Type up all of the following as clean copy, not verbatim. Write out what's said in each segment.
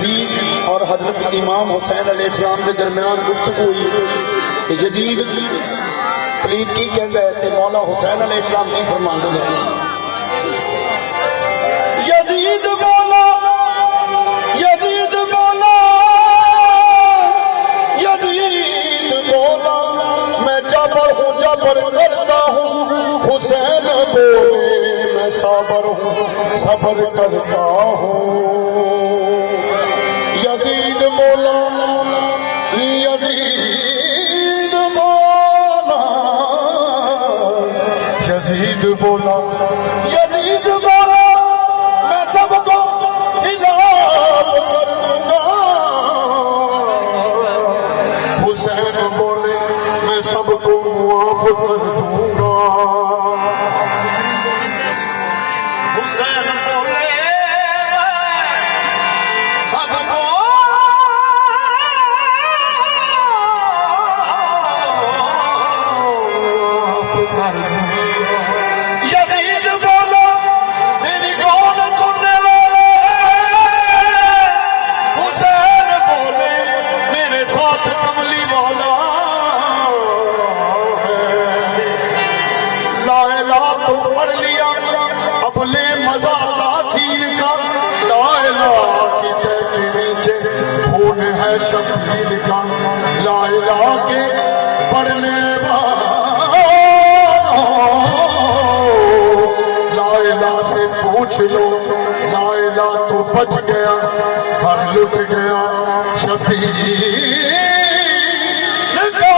Yazid और हजरत इमाम हुसैन अलैहिस्सलाम के दरमियान गुफ्तगू हुई। यजीद पलीत की कहता है ते मौला हुसैन अलैहिस्सलाम की फरमाते हैं। यजीद बोला, यजीद बोला, यजीद बोला, मैं जबर हूँ, जबर करता हूँ। हुसैन बोले, मैं सबर हूँ, सबर करता हूँ। यजीद बोला, यजीद बोला, यजीद बोला, यजीद बोला, मैं सबको हिलाफ कर दूंगा। हुसैन बोले, मैं सबको मुआफ कर दूंगा। हुसैन बोले, सबको कर दूंगा। यजीद बोला, तेरी कौन सुनने वाला है? हुसैन बोले, मेरे साथ कमली वाला है। ला इलाहा तो पढ़ लिया, अब ले मजा चीन का। ला इलाहा की तह के नीचे खून है शब्बीर का। ला इलाहा के पढ़ने से पूछ लो, लाइला तो बच गया, घर लुट गया शबीर का।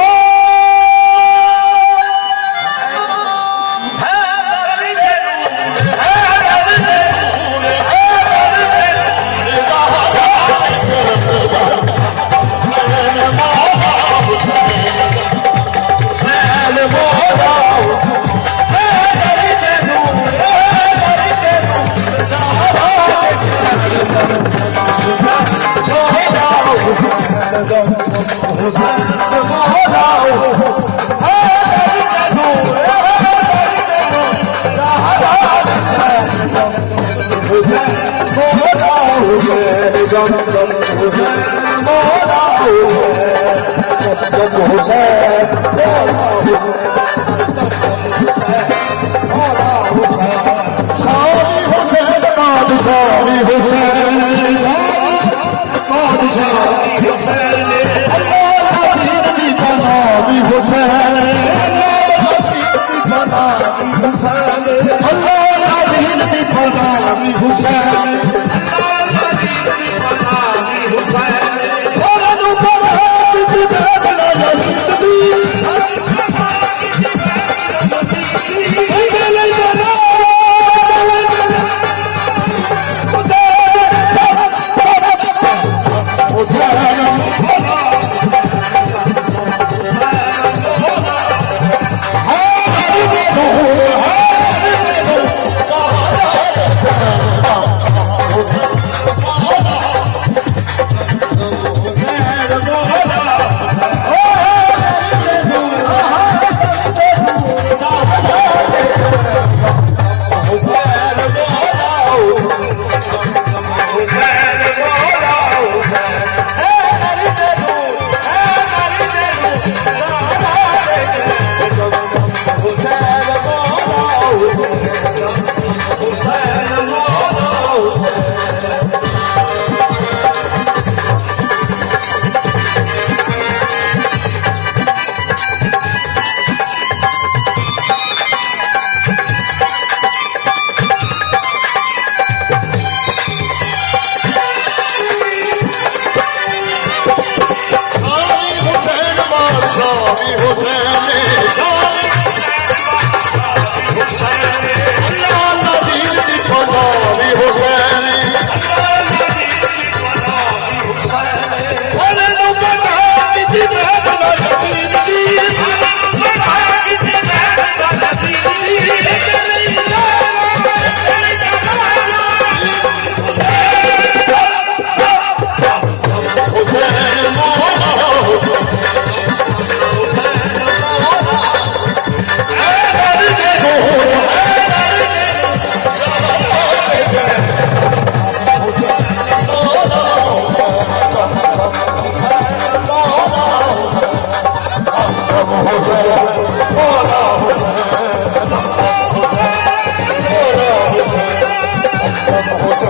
खत्म हो